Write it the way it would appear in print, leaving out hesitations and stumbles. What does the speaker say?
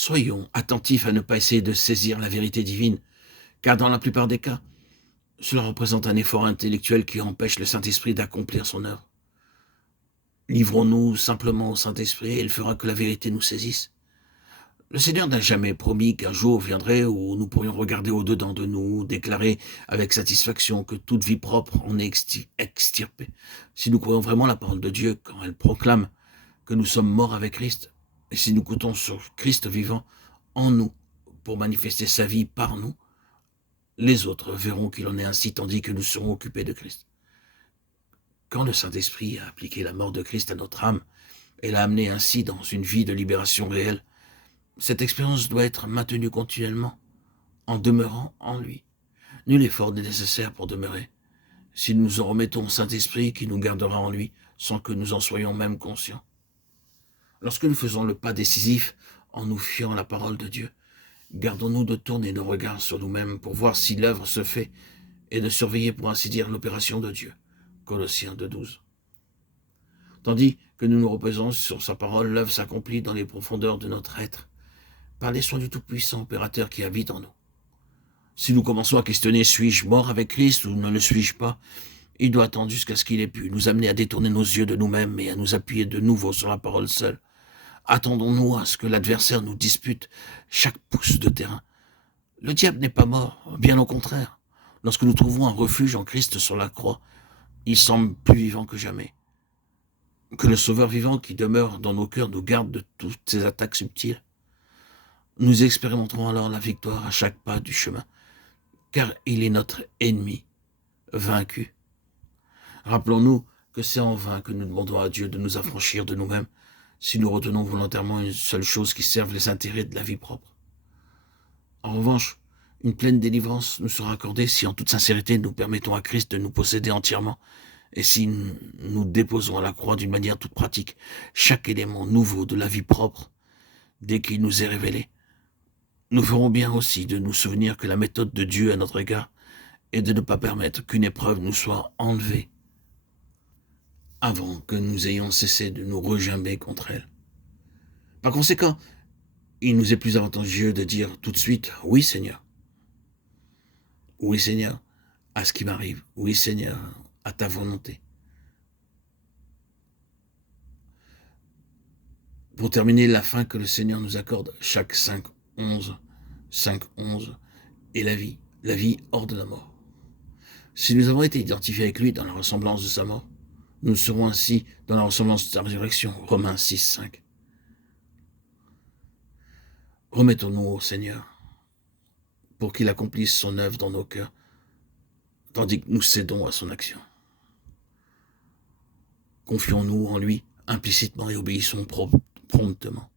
Soyons attentifs à ne pas essayer de saisir la vérité divine, car dans la plupart des cas, cela représente un effort intellectuel qui empêche le Saint-Esprit d'accomplir son œuvre. Livrons-nous simplement au Saint-Esprit et il fera que la vérité nous saisisse. Le Seigneur n'a jamais promis qu'un jour viendrait où nous pourrions regarder au-dedans de nous, déclarer avec satisfaction que toute vie propre en est extirpée. Si nous croyons vraiment la parole de Dieu quand elle proclame que nous sommes morts avec Christ, et si nous comptons sur Christ vivant en nous pour manifester sa vie par nous, les autres verront qu'il en est ainsi tandis que nous serons occupés de Christ. Quand le Saint-Esprit a appliqué la mort de Christ à notre âme et l'a amené ainsi dans une vie de libération réelle, cette expérience doit être maintenue continuellement, en demeurant en lui. Nul effort n'est nécessaire pour demeurer. Si nous nous en remettons au Saint-Esprit qui nous gardera en lui, sans que nous en soyons même conscients. Lorsque nous faisons le pas décisif en nous fiant à la parole de Dieu, gardons-nous de tourner nos regards sur nous-mêmes pour voir si l'œuvre se fait et de surveiller pour ainsi dire l'opération de Dieu. Colossiens 2,12. Tandis que nous nous reposons sur sa parole, l'œuvre s'accomplit dans les profondeurs de notre être, par les soins du Tout-Puissant opérateur qui habite en nous. Si nous commençons à questionner « suis-je mort avec Christ ou ne le suis-je pas ?», il doit attendre jusqu'à ce qu'il ait pu nous amener à détourner nos yeux de nous-mêmes et à nous appuyer de nouveau sur la parole seule. Attendons-nous à ce que l'adversaire nous dispute chaque pouce de terrain. Le diable n'est pas mort, bien au contraire. Lorsque nous trouvons un refuge en Christ sur la croix, il semble plus vivant que jamais. Que le Sauveur vivant qui demeure dans nos cœurs nous garde de toutes ces attaques subtiles. Nous expérimenterons alors la victoire à chaque pas du chemin, car il est notre ennemi, vaincu. Rappelons-nous que c'est en vain que nous demandons à Dieu de nous affranchir de nous-mêmes si nous retenons volontairement une seule chose qui serve les intérêts de la vie propre. En revanche, une pleine délivrance nous sera accordée si en toute sincérité nous permettons à Christ de nous posséder entièrement et si nous déposons à la croix d'une manière toute pratique chaque élément nouveau de la vie propre dès qu'il nous est révélé. Nous ferons bien aussi de nous souvenir que la méthode de Dieu à notre égard est de ne pas permettre qu'une épreuve nous soit enlevée avant que nous ayons cessé de nous regimber contre elle. Par conséquent, il nous est plus avantageux de dire tout de suite « Oui Seigneur ». Oui Seigneur, à ce qui m'arrive. Oui Seigneur, à ta volonté. Pour terminer, la fin que le Seigneur nous accorde, chaque 5-11 est la vie hors de la mort. Si nous avons été identifiés avec lui dans la ressemblance de sa mort, nous serons ainsi dans la ressemblance de sa résurrection. Romains 6-5. Remettons-nous au Seigneur pour qu'il accomplisse son œuvre dans nos cœurs, tandis que nous cédons à son action. Confions-nous en lui implicitement et obéissons promptement.